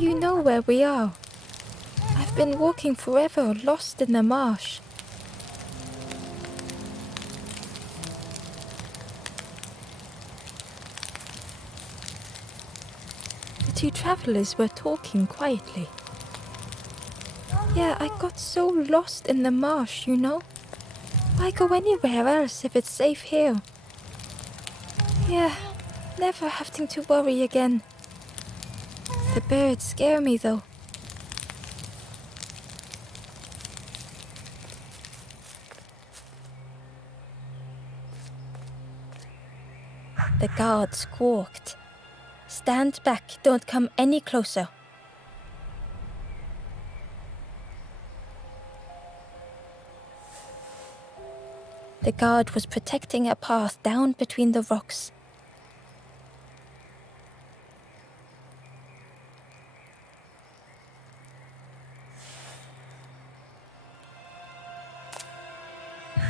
you know where we are? I've been walking forever, lost in the marsh. The two travelers were talking quietly. Yeah, I got so lost in the marsh, you know? Why go anywhere else if it's safe here? Yeah, never having to worry again. The birds scare me though. The guard squawked. Stand back, don't come any closer. The guard was protecting a path down between the rocks.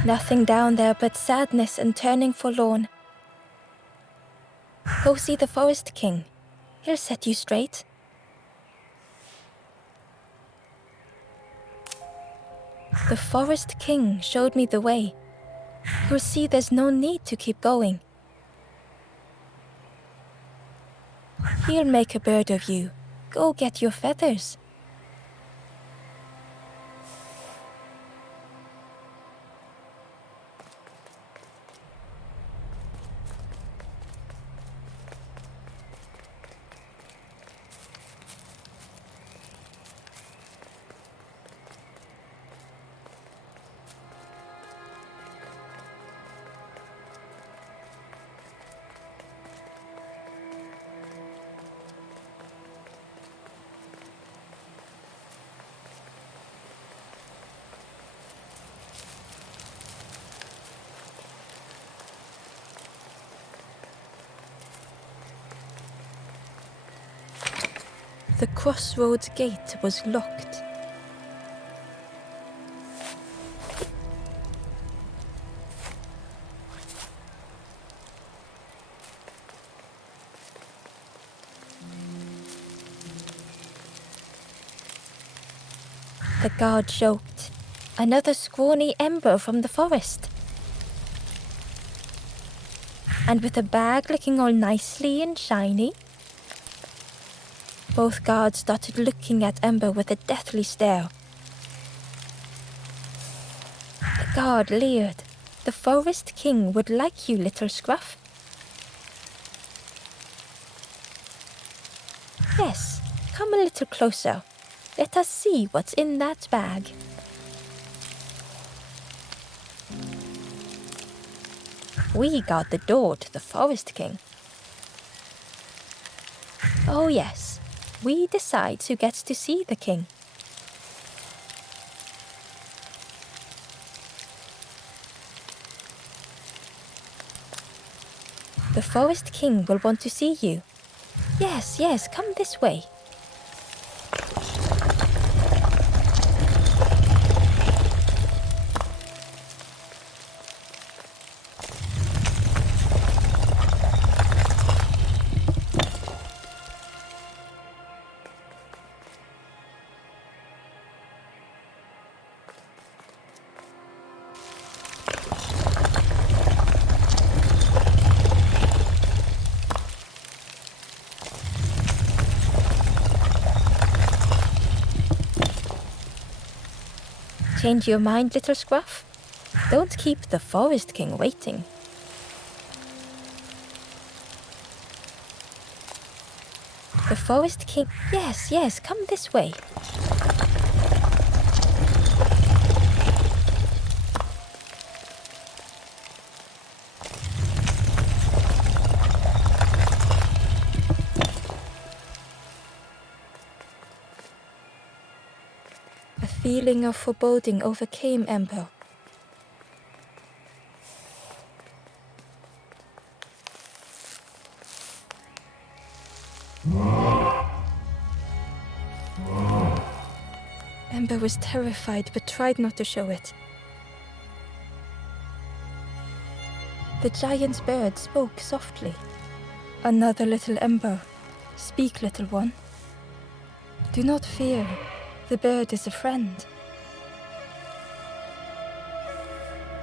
Nothing down there but sadness and turning forlorn. Go see the Forest King. He'll set you straight. The Forest King showed me the way. You'll see there's no need to keep going. He'll make a bird of you. Go get your feathers. The crossroads gate was locked. The guard joked. Another scrawny ember from the forest. And with a bag looking all nicely and shiny. Both guards started looking at Ember with a deathly stare. The guard leered. The Forest King would like you, little scruff. Yes, come a little closer. Let us see what's in that bag. We guard the door to the Forest King. Oh yes. We decide who gets to see the king. The Forest King will want to see you. Yes, come this way. Change your mind, little scruff? Don't keep the Forest King waiting. The Forest King... Yes, come this way. A feeling of foreboding overcame Ember. Ember was terrified but tried not to show it. The giant bird spoke softly. Another little Ember. Speak, little one. Do not fear. The bird is a friend.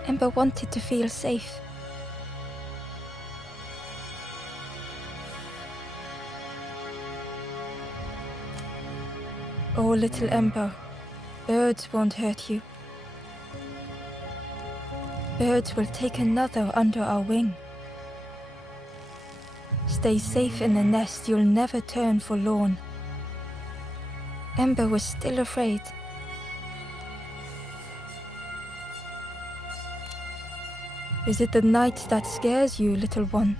Ember wanted to feel safe. Oh, little Ember, birds won't hurt you. Birds will take another under our wing. Stay safe in the nest, you'll never turn forlorn. Ember was still afraid. Is it the night that scares you, little one?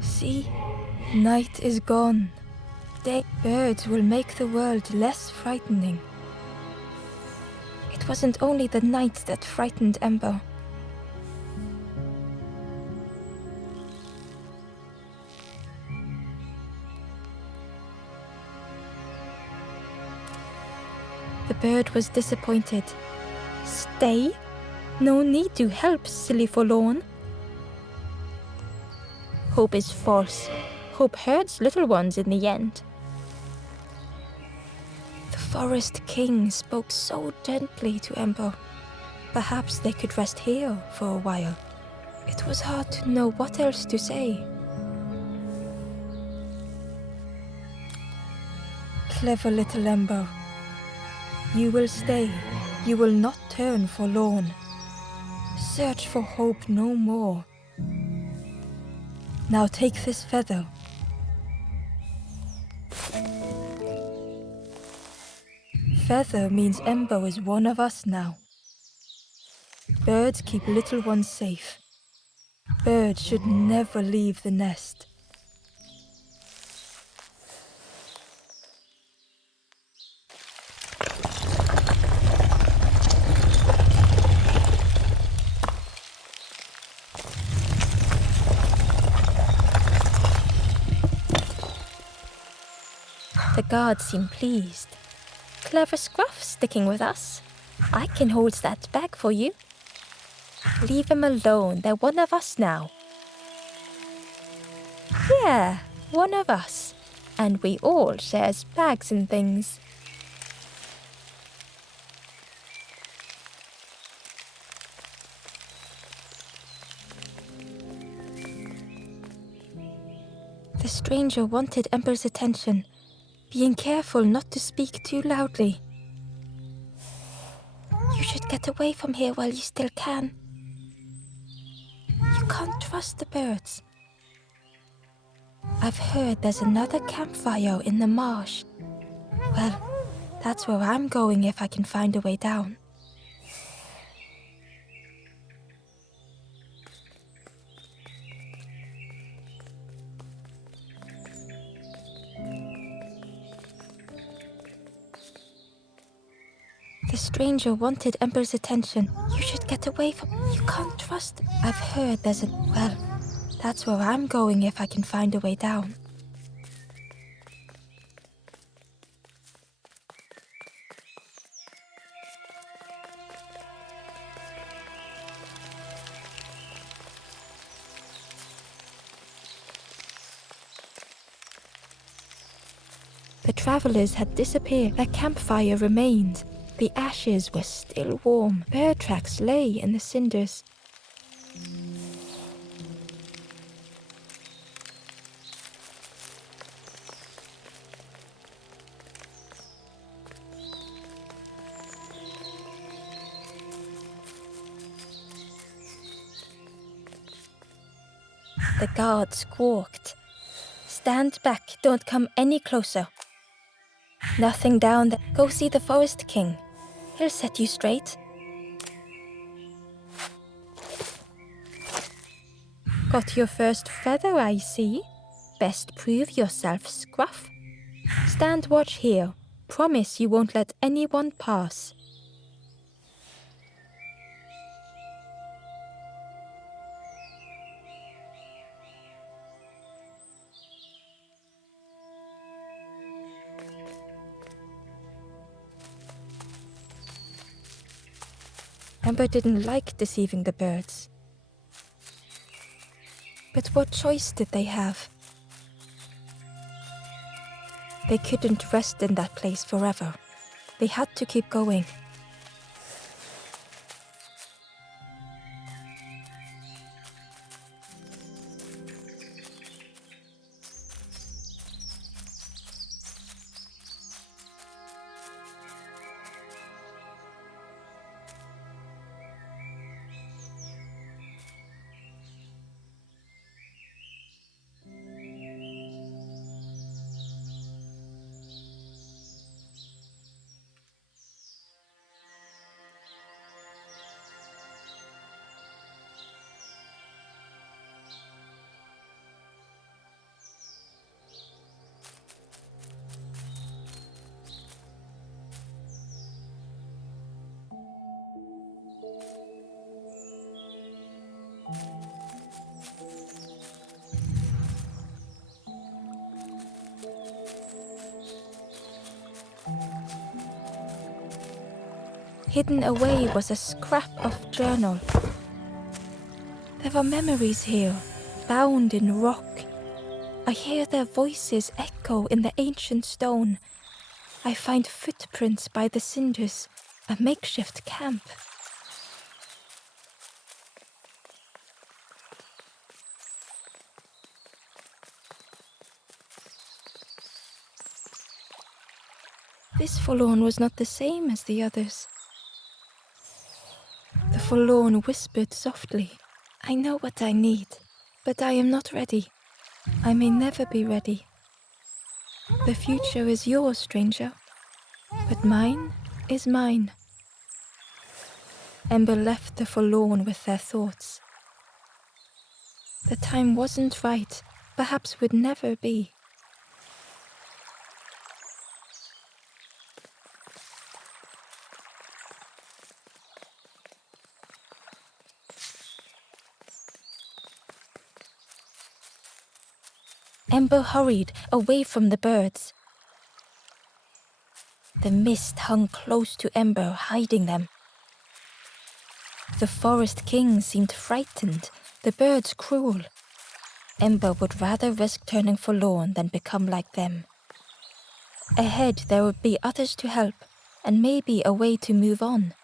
See, night is gone. Birds will make the world less frightening. It wasn't only the night that frightened Ember. The bird was disappointed. Stay? No need to help, silly forlorn. Hope is false. Hope hurts little ones in the end. The Forest King spoke so gently to Ember. Perhaps they could rest here for a while. It was hard to know what else to say. Clever little Ember. You will stay. You will not turn forlorn. Search for hope no more. Now take this feather. Feather means Ember is one of us now. Birds keep little ones safe. Birds should never leave the nest. The guards seem pleased. Clever Scruff sticking with us. I can hold that bag for you. Leave them alone, they're one of us now. Yeah, one of us. And we all shares bags and things. The stranger wanted Ember's attention, being careful not to speak too loudly. You should get away from here while you still can. You can't trust the birds. I've heard there's another campfire in the marsh. Well, that's where I'm going if I can find a way down. The stranger wanted Ember's attention. You should get away from... You can't trust... I've heard there's a... Well, that's where I'm going if I can find a way down. The travelers had disappeared. Their campfire remained. The ashes were still warm. Bear tracks lay in the cinders. The guard squawked. Stand back, don't come any closer. Nothing down there. Go see the Forest King. He'll set you straight. Got your first feather, I see. Best prove yourself, Scruff. Stand watch here. Promise you won't let anyone pass. Ember didn't like deceiving the birds. But what choice did they have? They couldn't rest in that place forever. They had to keep going. Hidden away was a scrap of journal. There were memories here, bound in rock. I hear their voices echo in the ancient stone. I find footprints by the cinders, a makeshift camp. This forlorn was not the same as the others. The forlorn whispered softly, "I know what I need, but I am not ready. I may never be ready. The future is yours, stranger, but mine is mine." Ember left the forlorn with their thoughts. The time wasn't right, perhaps would never be. Ember hurried away from the birds. The mist hung close to Ember, hiding them. The forest king seemed frightened, the birds cruel. Ember would rather risk turning forlorn than become like them. Ahead there would be others to help, and maybe a way to move on.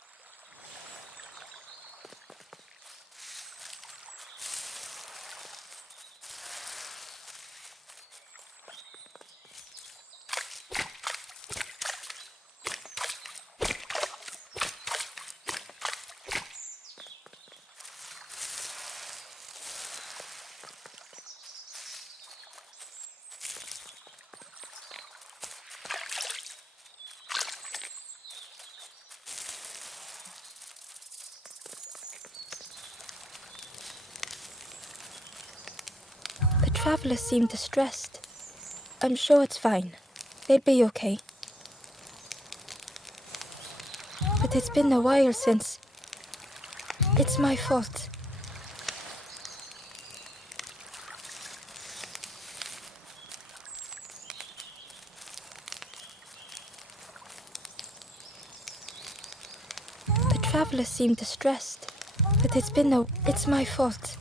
The travelers seemed distressed. "I'm sure it's fine. They'll be okay. But it's been a while since. It's my fault." The travelers seemed distressed. But it's my fault.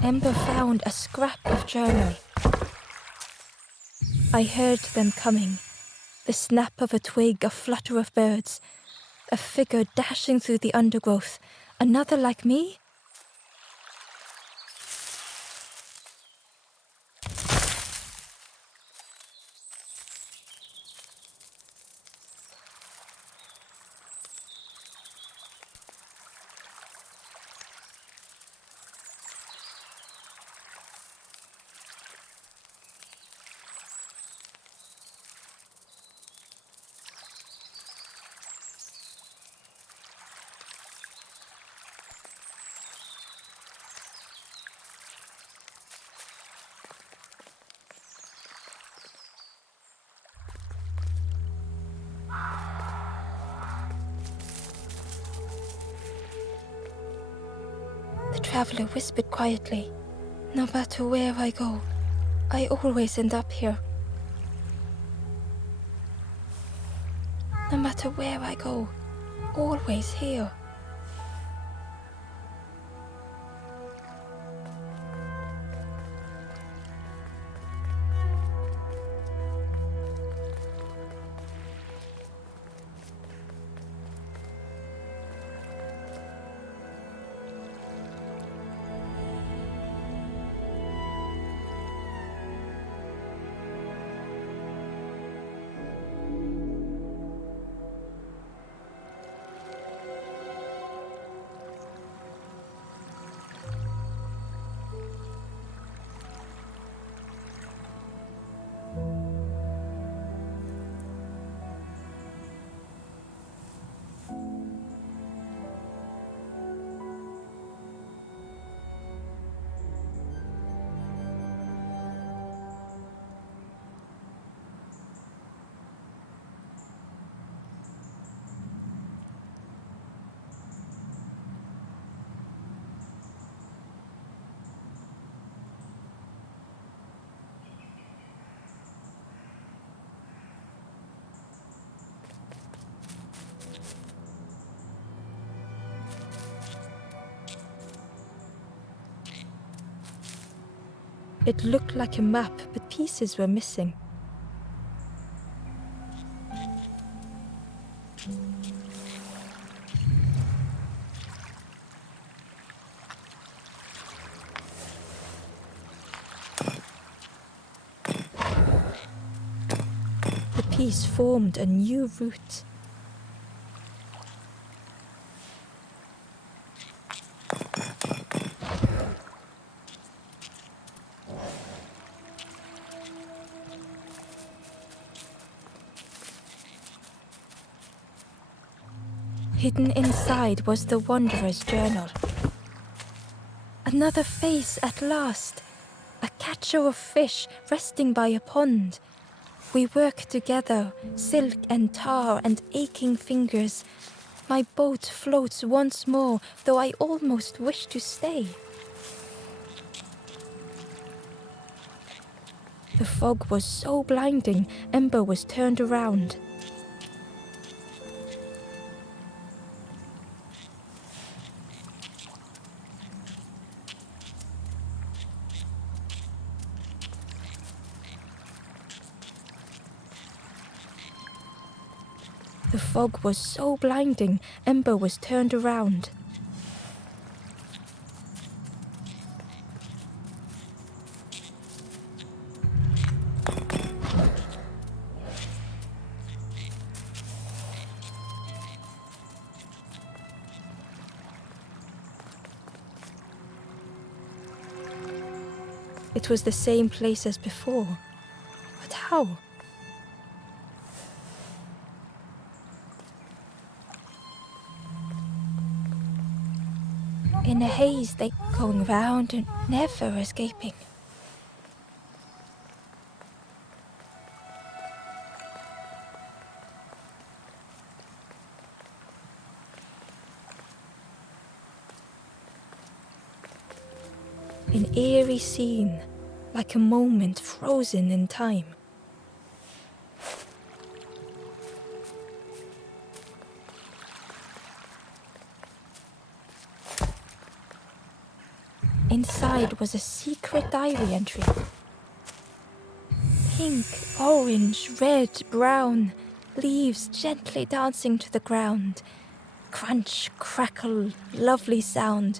Ember found a scrap of journal. I heard them coming. The snap of a twig, a flutter of birds. A figure dashing through the undergrowth. Another like me? traveler whispered quietly, "No matter where I go, I always end up here. No matter where I go, always here." It looked like a map, but pieces were missing. The piece formed a new route. Hidden inside was the Wanderer's journal. Another face at last. A catcher of fish resting by a pond. We work together, silk and tar and aching fingers. My boat floats once more, though I almost wish to stay. The fog was so blinding, Ember was turned around. The fog was so blinding, Ember was turned around. It was the same place as before. But how? In a haze, they going round and never escaping. An eerie scene, like a moment frozen in time. Inside was a secret diary entry. Pink, orange, red, brown, leaves gently dancing to the ground. Crunch, crackle, lovely sound,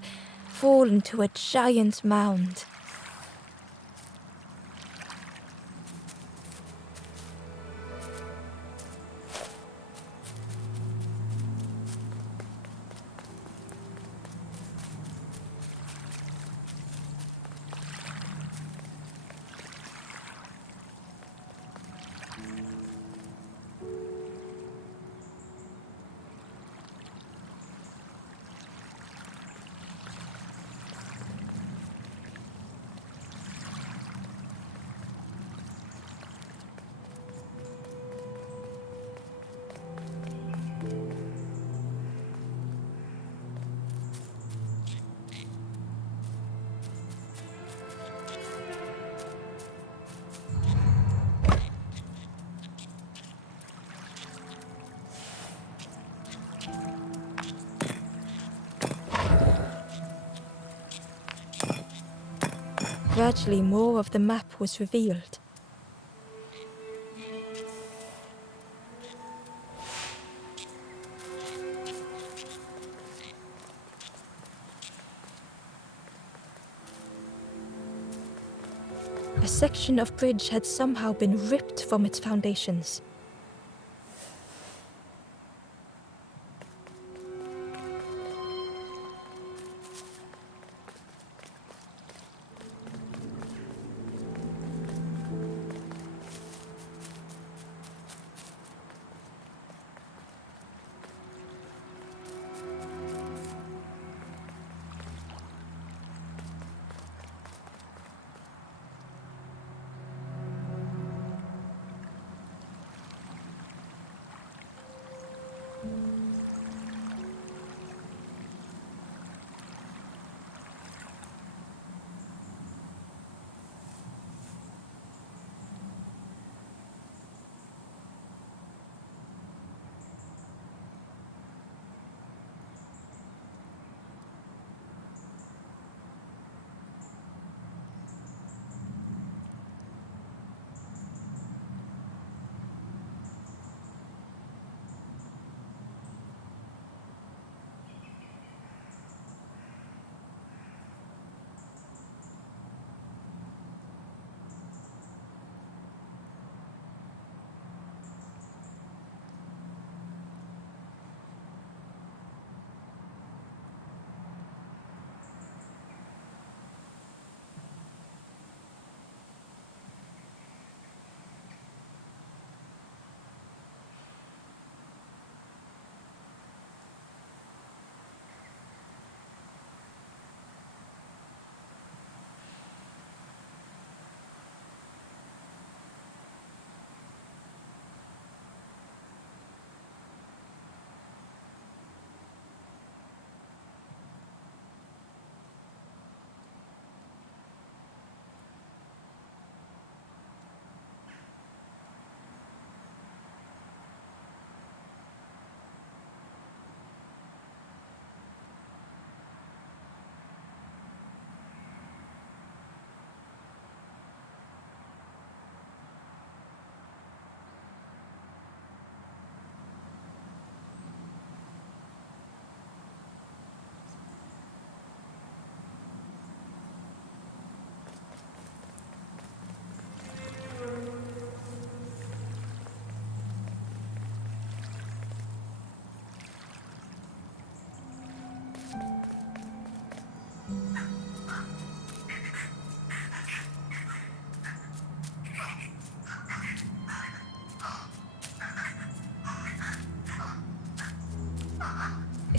fall into a giant mound. Gradually, more of the map was revealed. A section of bridge had somehow been ripped from its foundations.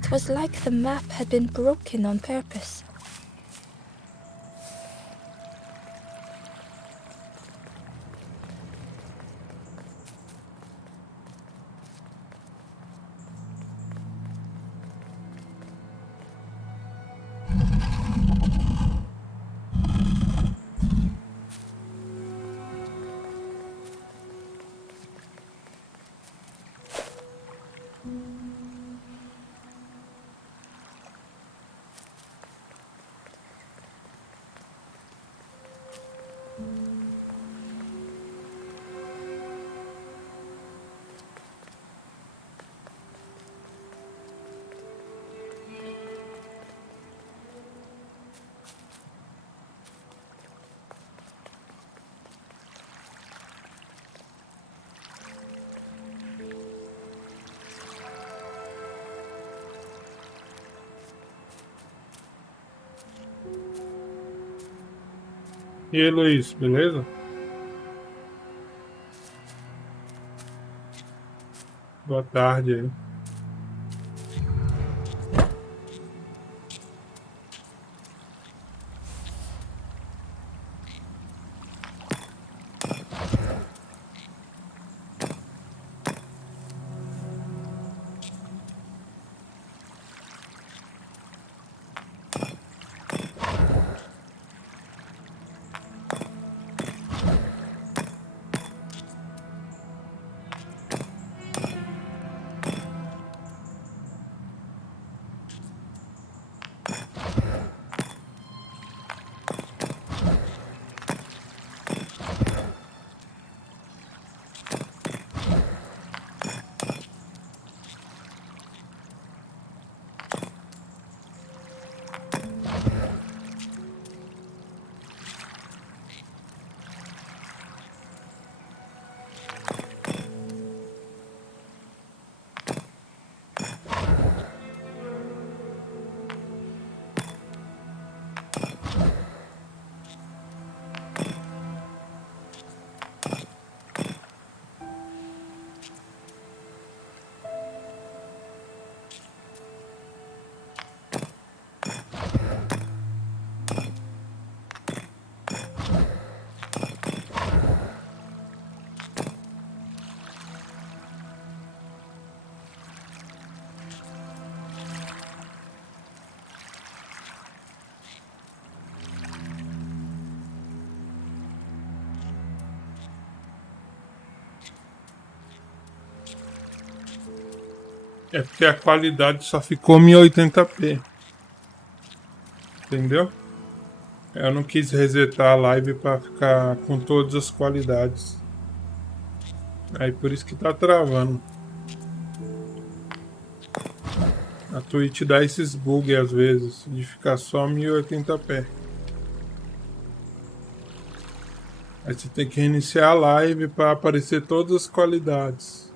It was like the map had been broken on purpose. E aí, Luiz, beleza? Boa tarde aí. É porque a qualidade só ficou 1080p. Entendeu? Eu não quis resetar a live pra ficar com todas as qualidades. Aí por isso que tá travando. A Twitch dá esses bugs às vezes, de ficar só 1080p. Aí você tem que reiniciar a live para aparecer todas as qualidades.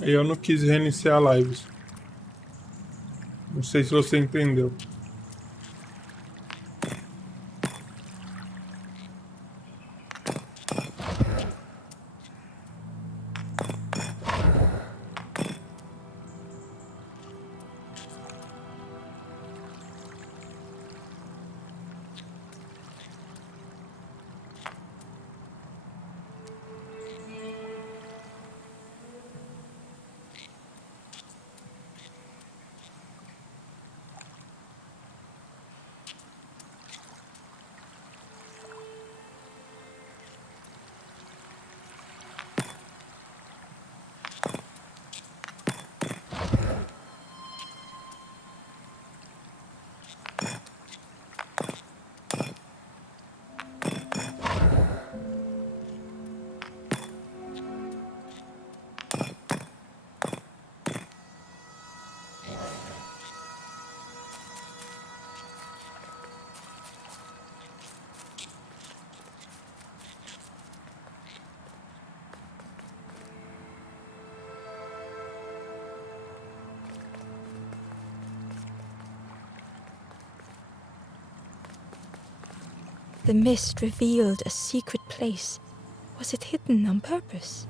Aí eu não quis reiniciar a live. Não sei se você entendeu. The mist revealed a secret place. Was it hidden on purpose?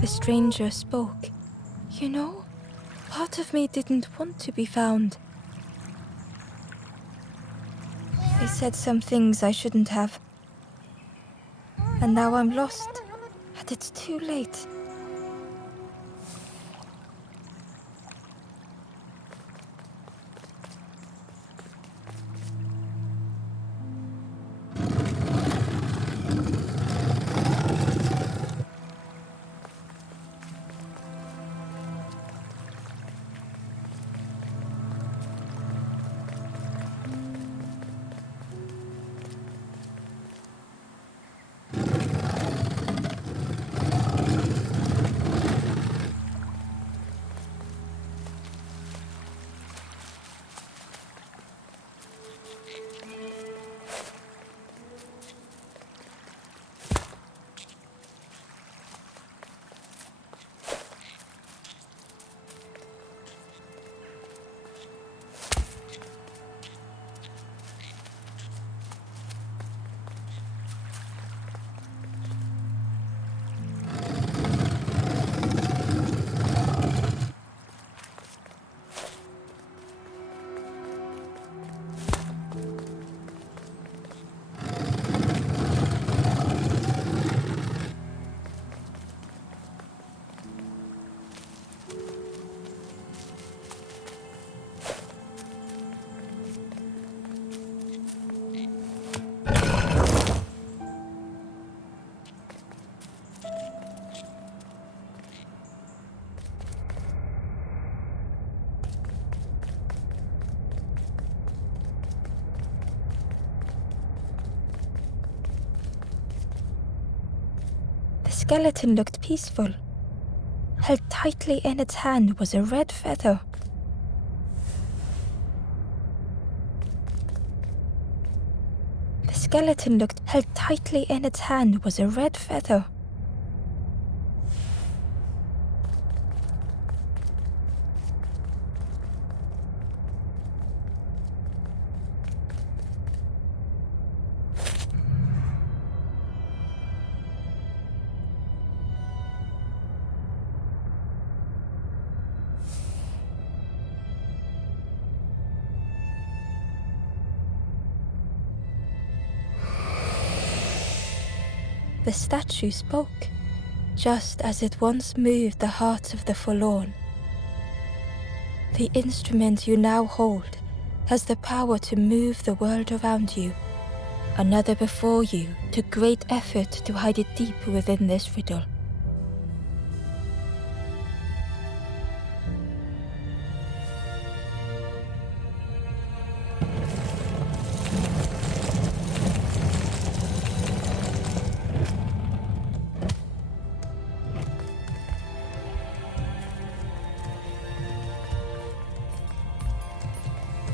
The stranger spoke. You know, part of me didn't want to be found. I said some things I shouldn't have. And now I'm lost. And it's too late. The skeleton looked peaceful. Held tightly in its hand was a red feather. The skeleton looked held tightly in its hand was a red feather. The statue spoke, just as it once moved the hearts of the forlorn. The instrument you now hold has the power to move the world around you. Another before you took great effort to hide it deep within this riddle.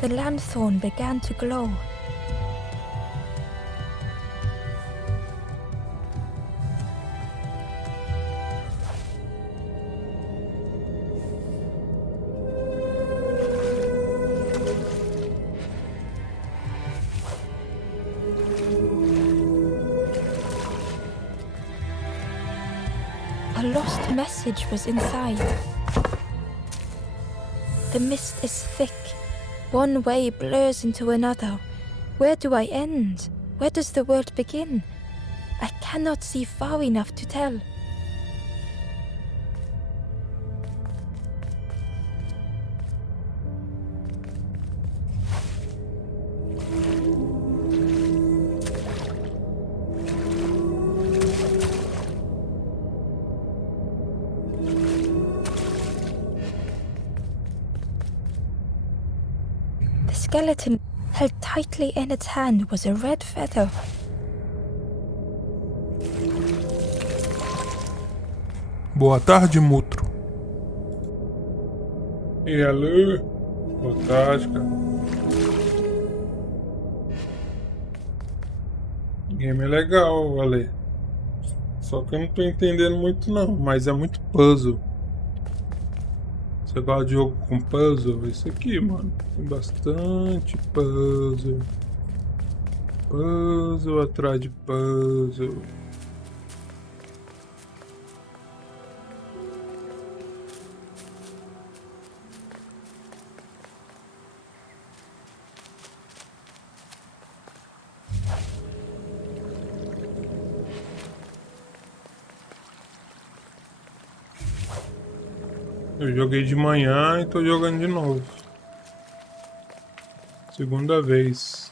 The lanthorn began to glow. A lost message was inside. The mist is thick. One way blurs into another. Where do I end? Where does the world begin? I cannot see far enough to tell. The skeleton held tightly in its hand was a red feather. Boa tarde, MuTTrO. E alô? Boa tarde, cara. Game é legal, Ale. Só que eu não tô entendendo muito não, mas é muito puzzle. Você gosta de jogo com puzzle? Esse aqui, mano. Tem bastante puzzle. Puzzle atrás de puzzle. Eu joguei de manhã e tô jogando de novo. Segunda vez.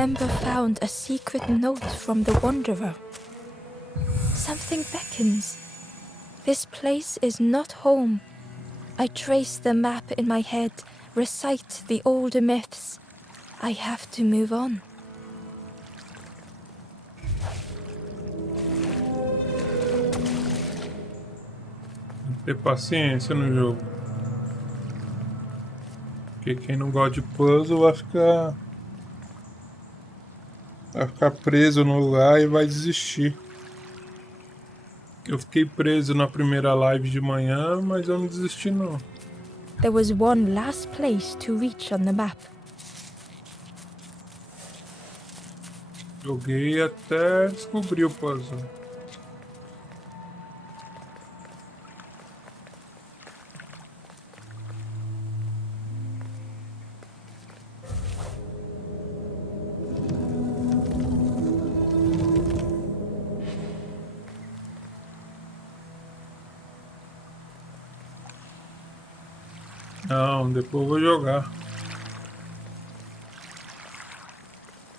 Ember found a secret note from the Wanderer. Something beckons. This place is not home. I trace the map in my head, recite the older myths. I have to move on. Ter paciência no jogo. Porque quem não gosta de puzzle vai ficar preso no lugar e vai desistir. Eu fiquei preso na primeira live de manhã, mas eu não desisti não. There was one last place to reach on the map. Joguei até descobrir o puzzle. Não, depois eu vou jogar.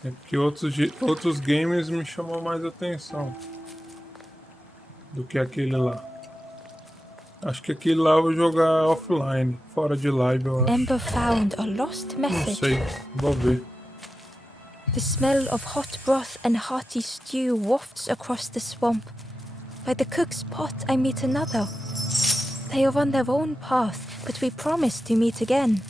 É porque outros games me chamam mais atenção do que aquele lá. Acho que aquele lá eu vou jogar offline, fora de live, eu acho. Ember found a lost Não message. sei, vou ver. The smell of hot broth and hearty stew wafts across the swamp. By the cook's pot I meet another. They are on their own path, but we promise to meet again.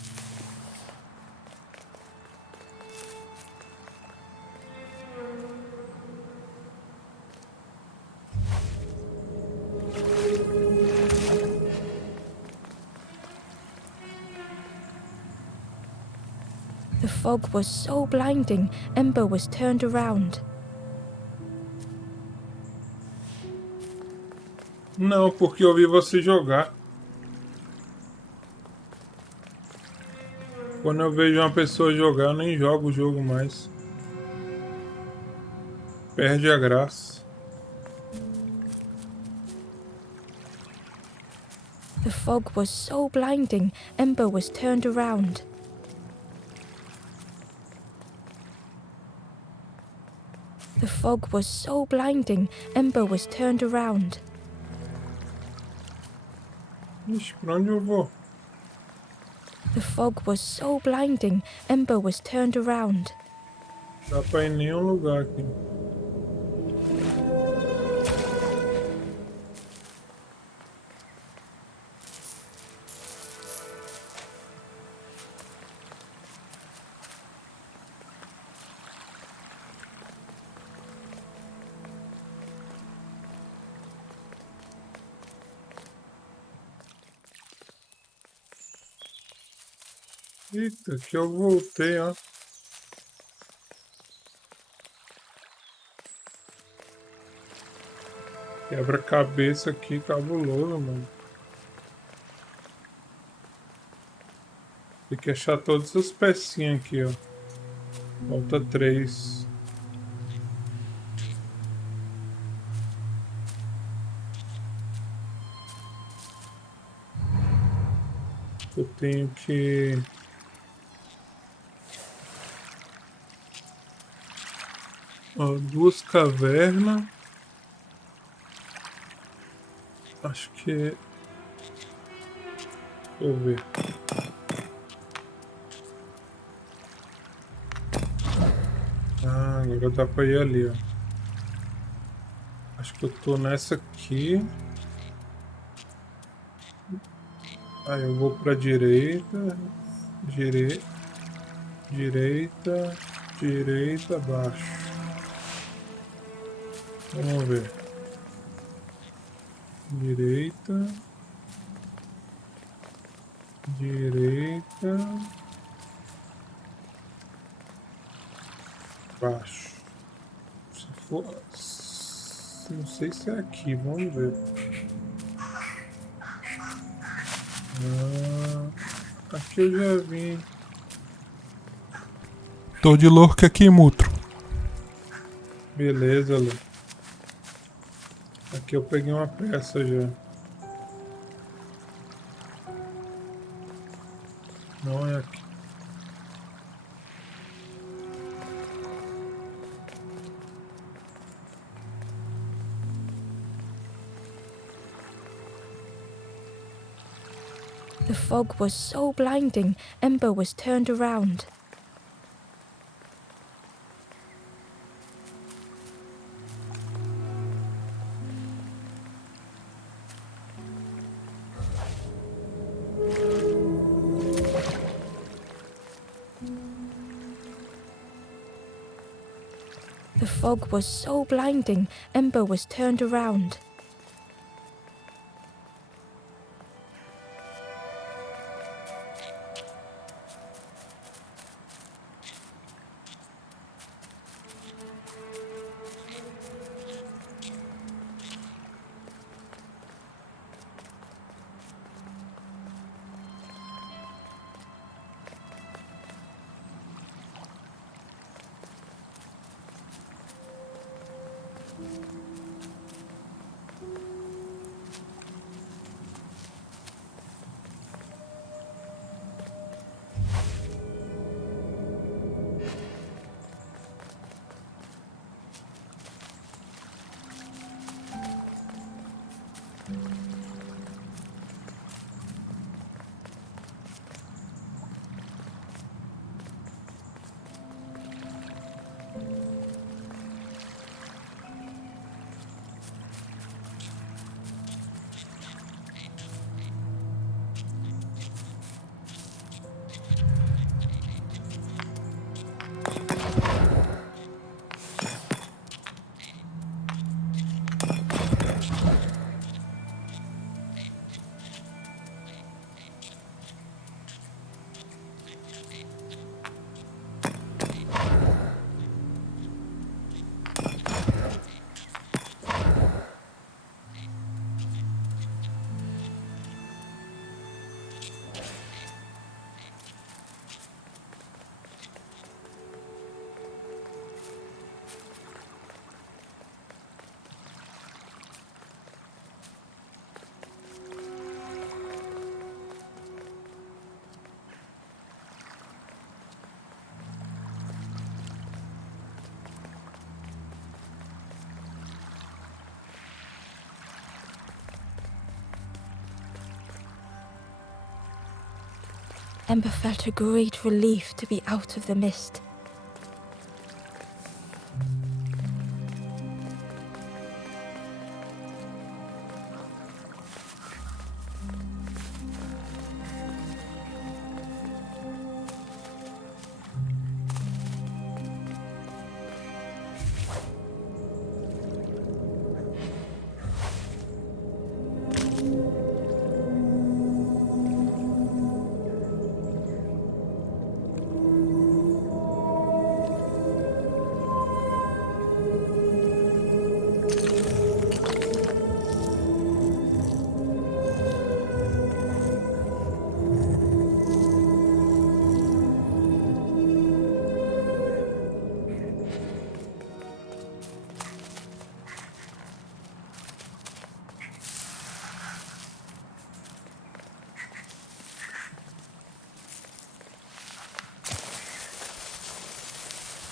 fog was so blinding, Ember was turned around. Não, porque eu vi você jogar. Quando eu vejo uma pessoa jogar, eu nem jogo o jogo mais. Perde a graça. The fog was so blinding, Ember was turned around. The fog was so blinding, Ember was turned around. Ixi, pra onde eu vou? The fog was so blinding, Ember was turned around. Dá pra ir em nenhum lugar aqui. Eita, que eu voltei, ó. Quebra-cabeça aqui, cabuloso, mano. Tem que achar todas as pecinhas aqui, ó. Falta 3. Eu tenho que... Ó, 2 cavernas. Acho que... Deixa eu ver. Ah, agora dá pra ir ali, ó. Acho que eu tô nessa aqui. Aí eu vou pra direita. Direita. Direita, baixo. Vamos ver. Direita. Direita. Baixo. Se for... Não sei se é aqui, vamos ver. Aqui eu já vim. Tô de louco aqui, MuTTrO. Beleza, Lu. Aqui eu peguei uma peça já. Não é aqui. The fog was so blinding, Ember was turned around. The fog was so blinding, Ember was turned around. Ember felt a great relief to be out of the mist.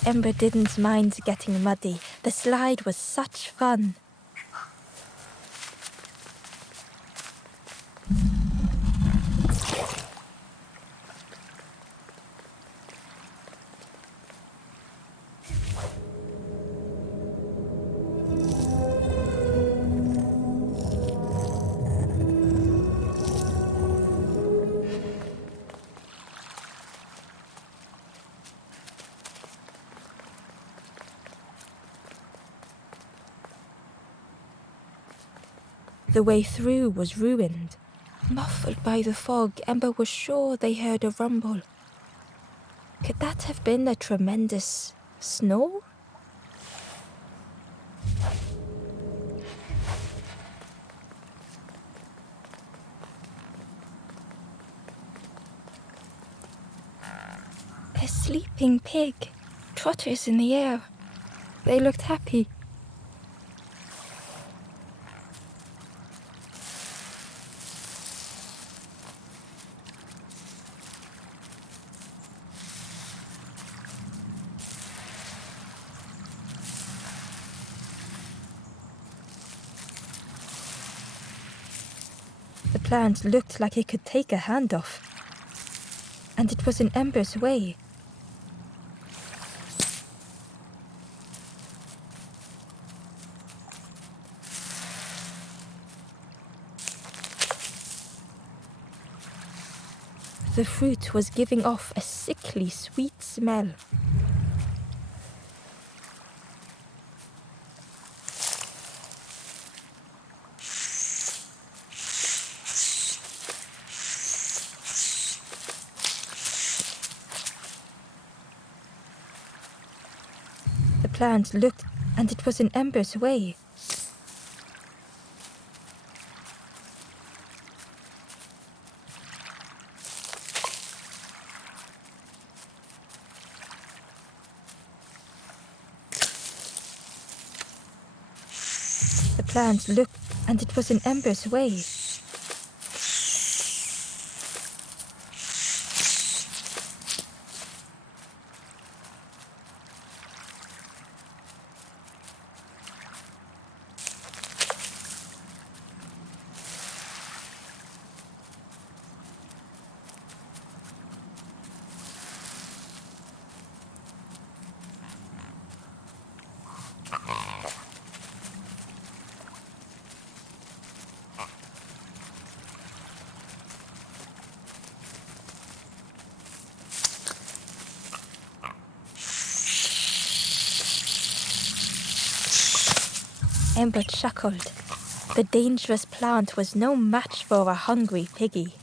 Ember didn't mind getting muddy. The slide was such fun. The way through was ruined. Muffled by the fog, Ember was sure they heard a rumble. Could that have been a tremendous snore? A sleeping pig, trotters in the air. They looked happy. The plant looked like it could take a hand off. And it was in Ember's way. The fruit was giving off a sickly sweet smell. The plant looked, and it was in Ember's way. The plant looked, and it was in Ember's way. Ember chuckled. The dangerous plant was no match for a hungry piggy.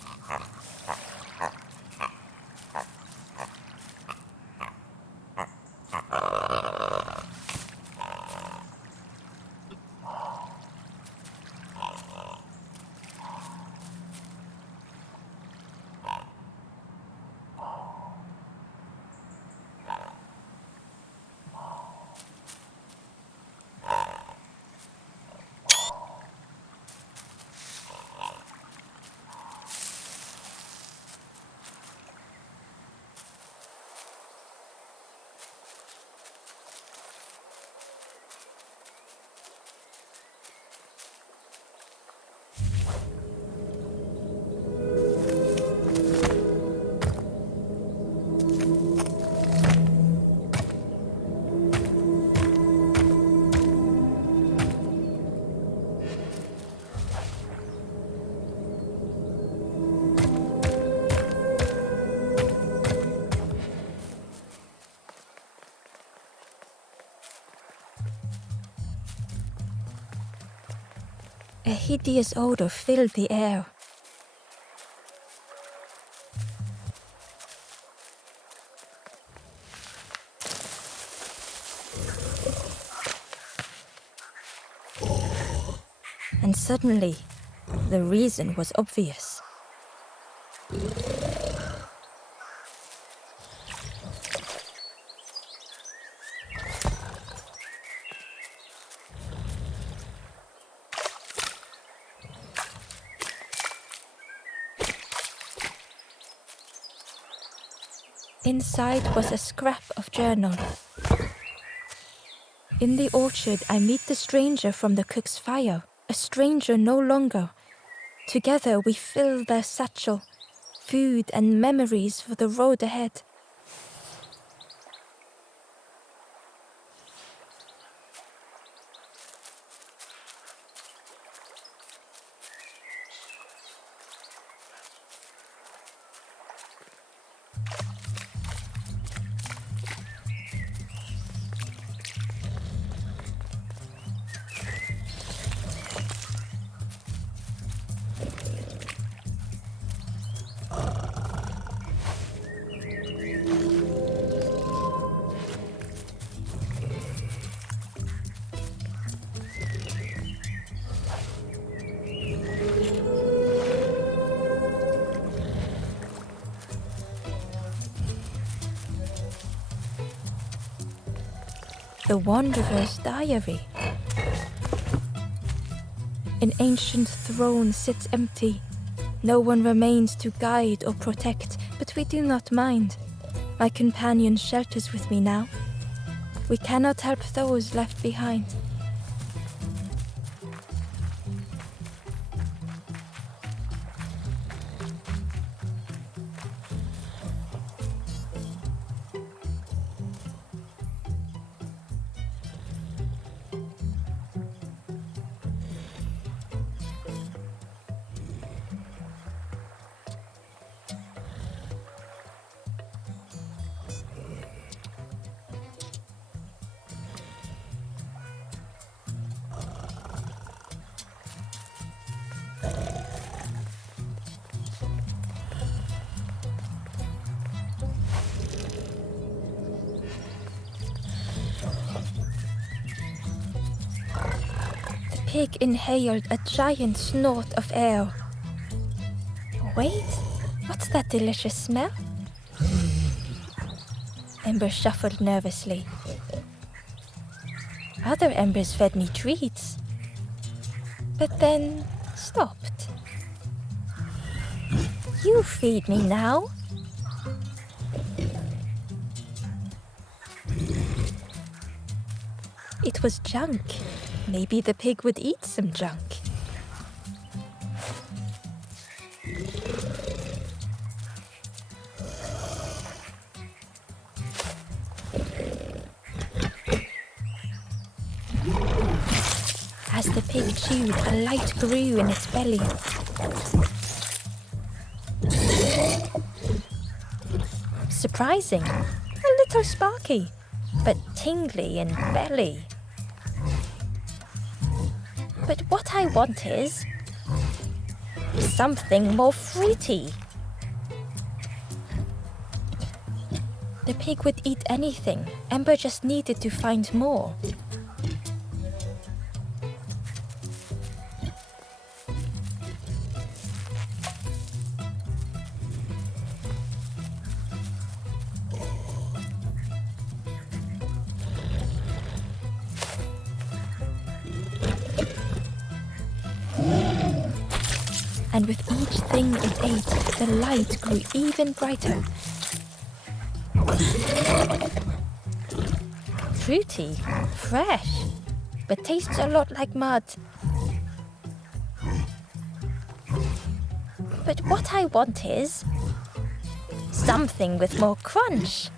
A hideous odor filled the air. And suddenly, the reason was obvious. Inside was a scrap of journal. In the orchard, I meet the stranger from the cook's fire, a stranger no longer. Together we fill their satchel, food and memories for the road ahead. The Wanderer's Diary. An ancient throne sits empty. No one remains to guide or protect, but we do not mind. My companion shelters with me now. We cannot help those left behind. The pig inhaled a giant snort of air. Wait, what's that delicious smell? Ember shuffled nervously. Other embers fed me treats, but then stopped. You feed me now. It was junk. Maybe the pig would eat some junk. As the pig chewed, a light grew in its belly. Surprising, a little sparky, but tingly in belly. But what I want is something more fruity. The pig would eat anything. Ember just needed to find more. And with each thing it ate, the light grew even brighter. Fruity, fresh, but tastes a lot like mud. But what I want is something with more crunch.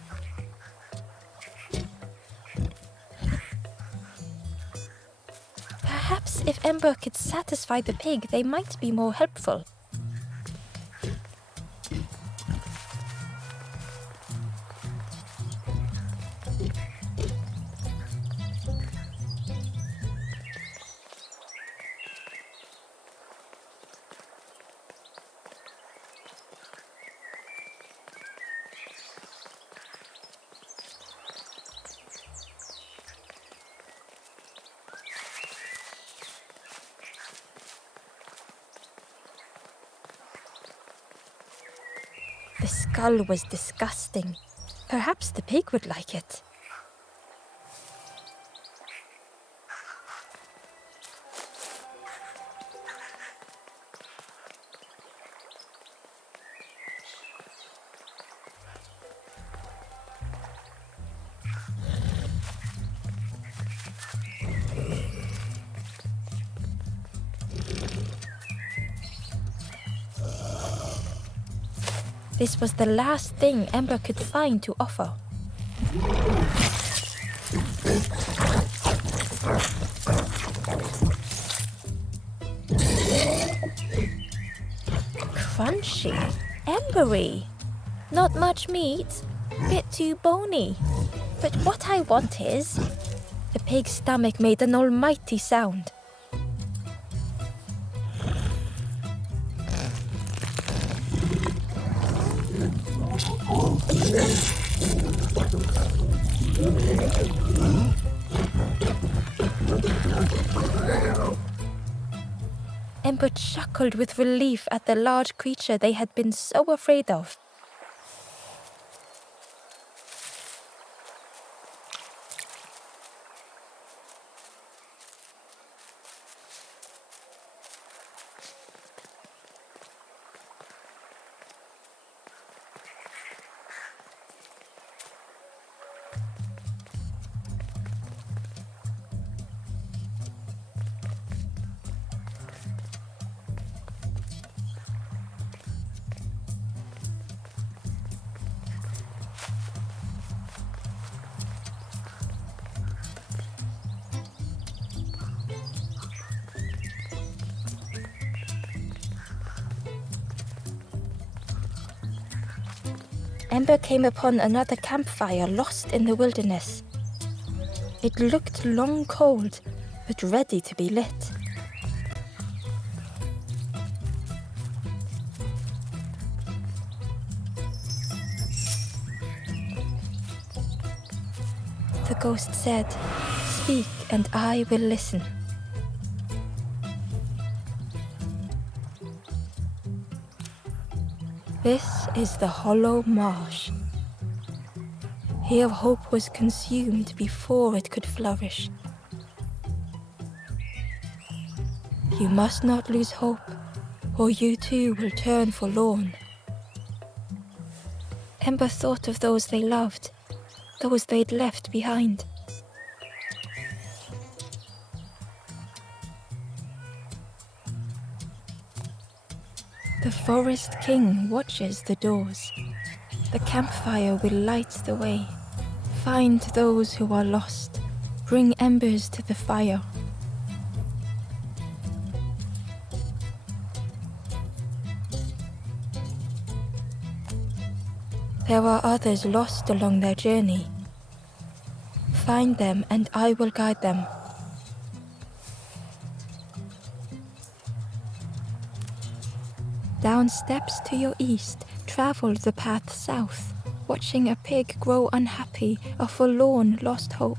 Perhaps if Ember could satisfy the pig, they might be more helpful. The skull was disgusting. Perhaps the pig would like it. This was the last thing Ember could find to offer. Crunchy, embery. Not much meat, bit too bony. But what I want is... The pig's stomach made an almighty sound. Ember chuckled with relief at the large creature they had been so afraid of. Ember came upon another campfire lost in the wilderness. It looked long cold, but ready to be lit. The ghost said, "Speak and I will listen." This is the hollow marsh. Here hope was consumed before it could flourish. You must not lose hope, or you too will turn forlorn. Ember thought of those they loved, those they'd left behind. The Forest King watches the doors. The campfire will light the way. Find those who are lost. Bring embers to the fire. There are others lost along their journey. Find them and I will guide them. Down steps to your east, travel the path south, watching a pig grow unhappy, a forlorn lost hope.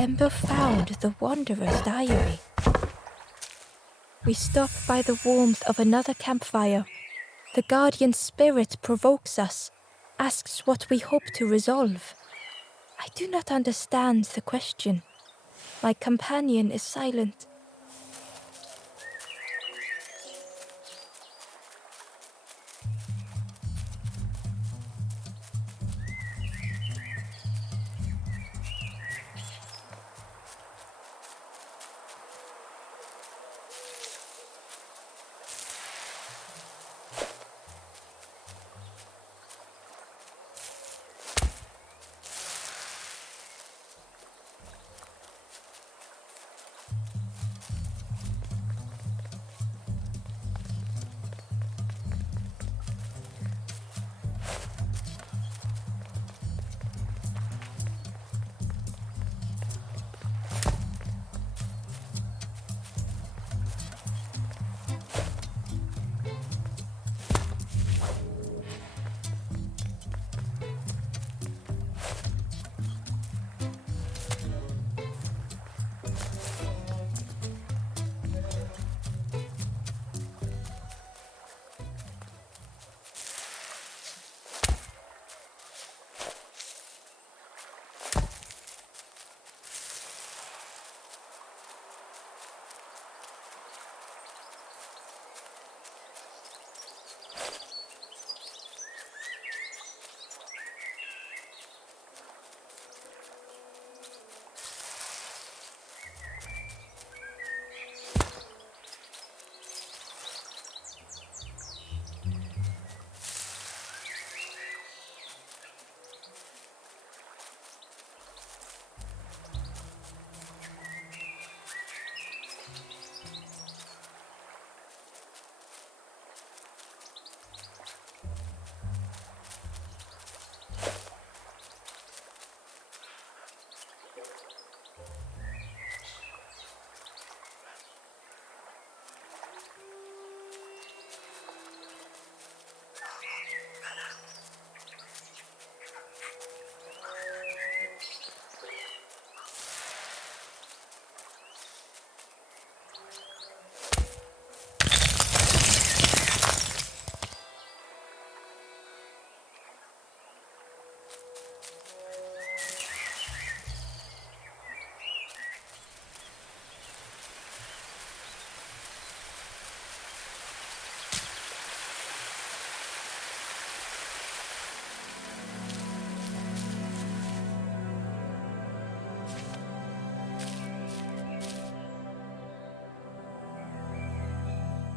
Ember found the Wanderer's diary. We stop by the warmth of another campfire. The guardian spirit provokes us, asks what we hope to resolve. I do not understand the question. My companion is silent.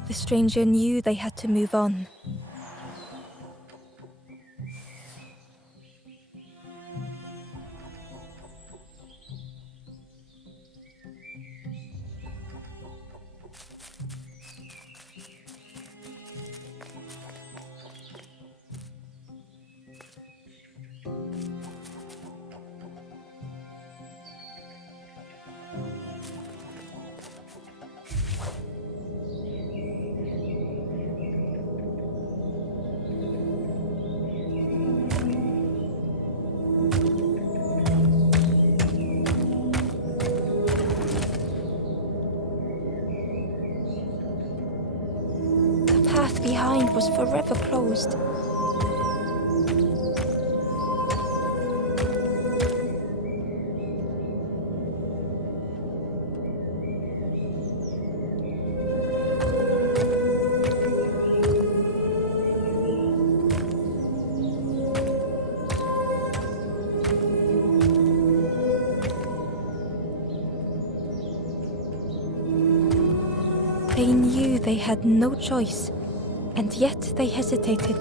The stranger knew they had to move on. mind was forever closed. They knew they had no choice, and yet they hesitated.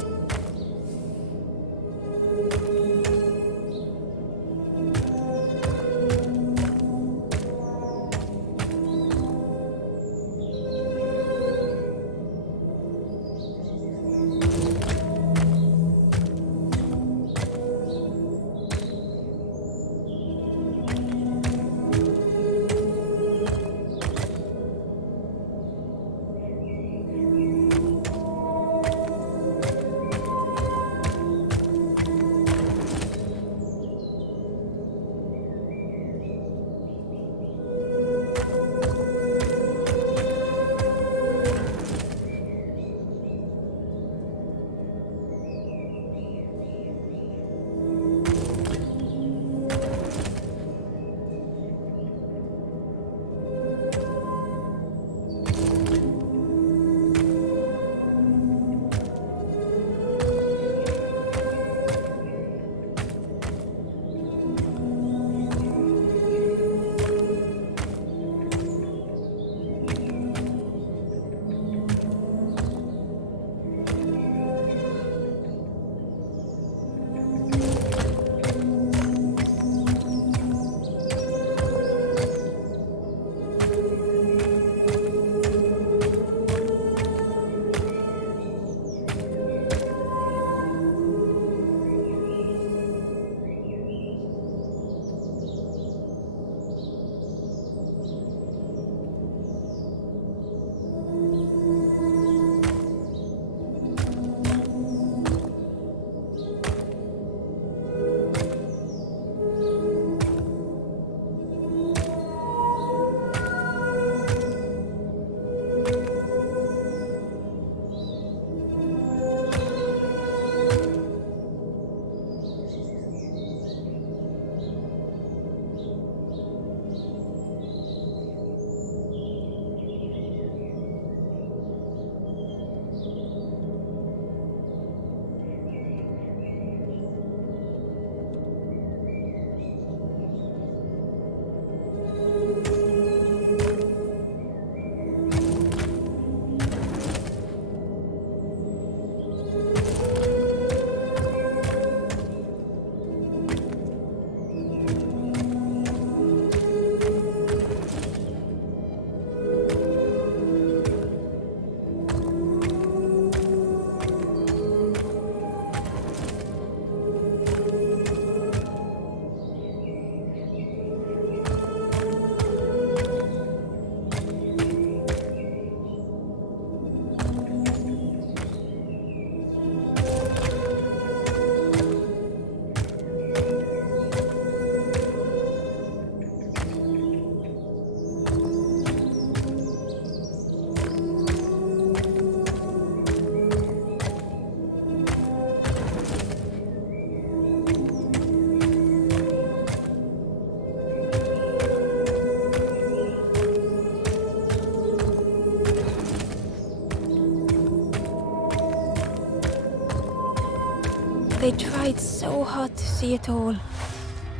They tried so hard to see it all.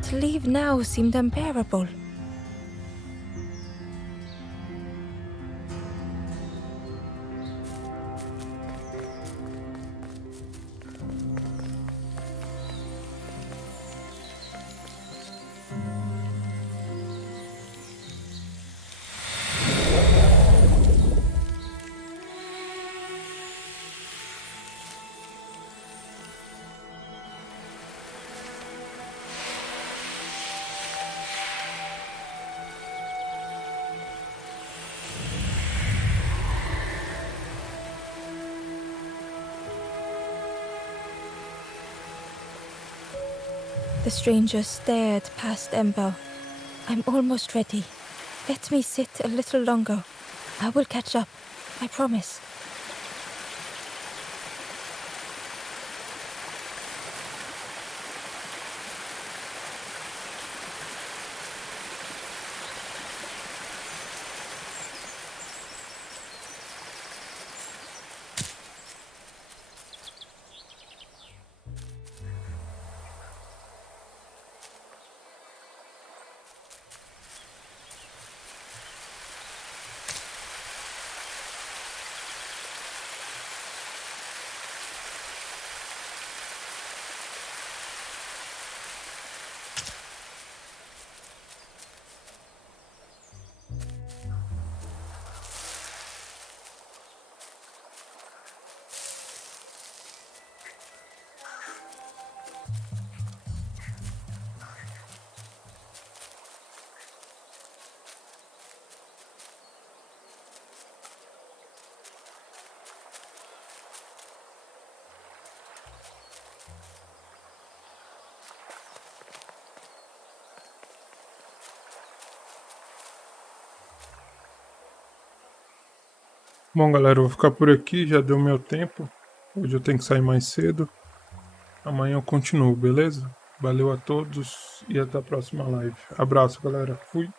To leave now seemed unbearable. The stranger stared past Ember. I'm almost ready. Let me sit a little longer. I will catch up. I promise. Bom, galera, eu vou ficar por aqui, já deu meu tempo. Hoje eu tenho que sair mais cedo. Amanhã eu continuo, beleza? Valeu a todos e até a próxima live. Abraço, galera. Fui.